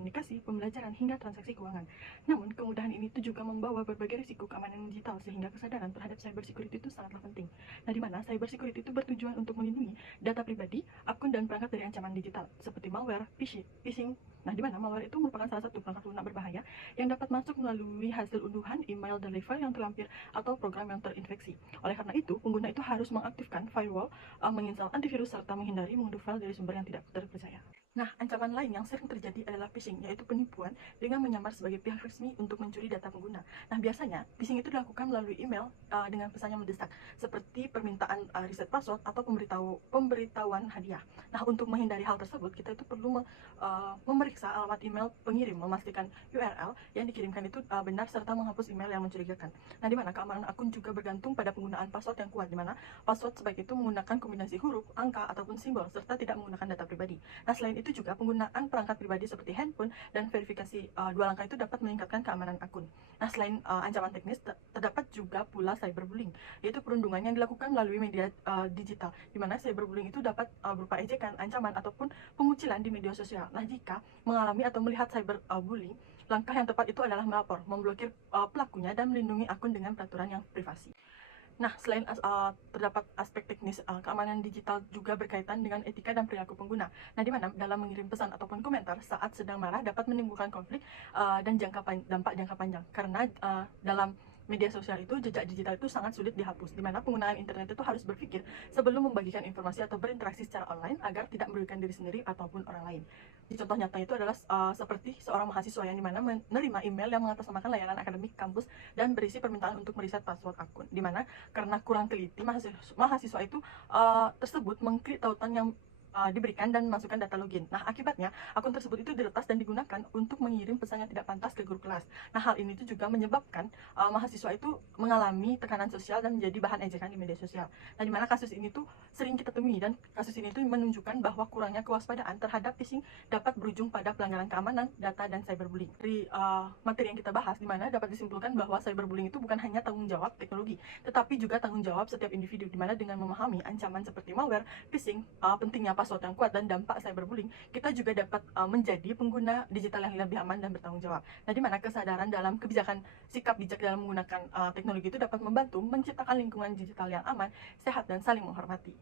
komunikasi, pembelajaran, hingga transaksi keuangan. Namun, kemudahan ini tuh juga membawa berbagai risiko keamanan digital sehingga kesadaran terhadap cyber security itu sangatlah penting. Nah, di mana cyber security itu bertujuan untuk melindungi data pribadi, akun, dan perangkat dari ancaman digital seperti malware, phishing. Nah, di mana malware itu merupakan salah satu perangkat lunak berbahaya yang dapat masuk melalui hasil unduhan, email, dan file yang terlampir atau program yang terinfeksi. Oleh karena itu, pengguna itu harus mengaktifkan firewall, menginstal antivirus, serta menghindari mengunduh file dari sumber yang tidak terpercaya. Nah, ancaman lain yang sering terjadi adalah phishing, yaitu penipuan dengan menyamar sebagai pihak resmi untuk mencuri data pengguna. Nah, biasanya phishing itu dilakukan melalui email dengan pesan yang mendesak, seperti permintaan reset password atau pemberitahuan hadiah. Nah, untuk menghindari hal tersebut, kita itu perlu memeriksa alamat email pengirim, memastikan URL yang dikirimkan itu benar, serta menghapus email yang mencurigakan. Nah, di mana keamanan akun juga bergantung pada penggunaan password yang kuat, di mana password sebaik itu menggunakan kombinasi huruf, angka, ataupun simbol, serta tidak menggunakan data pribadi. Nah, selain itu juga penggunaan perangkat pribadi seperti handphone dan verifikasi dua langkah itu dapat meningkatkan keamanan akun. Nah, selain ancaman teknis, terdapat juga pula cyberbullying, yaitu perundungan yang dilakukan melalui media digital, di mana cyberbullying itu dapat berupa ejekan, ancaman, ataupun pengucilan di media sosial. Nah, jika mengalami atau melihat cyberbullying, langkah yang tepat itu adalah melapor, memblokir pelakunya, dan melindungi akun dengan peraturan yang privasi. Nah, selain terdapat aspek teknis, keamanan digital juga berkaitan dengan etika dan perilaku pengguna. Nah, di mana dalam mengirim pesan ataupun komentar saat sedang marah dapat menimbulkan konflik dan dampak jangka panjang. Karena dalam media sosial itu, jejak digital itu sangat sulit dihapus, di mana penggunaan internet itu harus berpikir sebelum membagikan informasi atau berinteraksi secara online agar tidak merugikan diri sendiri ataupun orang lain. Di contoh nyata itu adalah seperti seorang mahasiswa yang dimana menerima email yang mengatasnamakan layanan akademik kampus dan berisi permintaan untuk mereset password akun, di mana karena kurang teliti mahasiswa itu tersebut mengklik tautan yang diberikan dan masukkan data login. Nah, akibatnya akun tersebut itu diretas dan digunakan untuk mengirim pesan yang tidak pantas ke guru kelas. Nah, hal ini juga menyebabkan mahasiswa itu mengalami tekanan sosial dan menjadi bahan ejekan di media sosial. Nah, di mana kasus ini tuh sering kita temui, dan kasus ini tuh menunjukkan bahwa kurangnya kewaspadaan terhadap phishing dapat berujung pada pelanggaran keamanan data dan cyberbullying. Dari materi yang kita bahas, di mana dapat disimpulkan bahwa cyberbullying itu bukan hanya tanggung jawab teknologi, tetapi juga tanggung jawab setiap individu, di mana dengan memahami ancaman seperti malware, phishing, pentingnya password yang kuat, dan dampak cyberbullying, kita juga dapat menjadi pengguna digital yang lebih aman dan bertanggung jawab. Nah, di mana kesadaran dalam kebijakan sikap bijak dalam menggunakan teknologi itu dapat membantu menciptakan lingkungan digital yang aman, sehat, dan saling menghormati.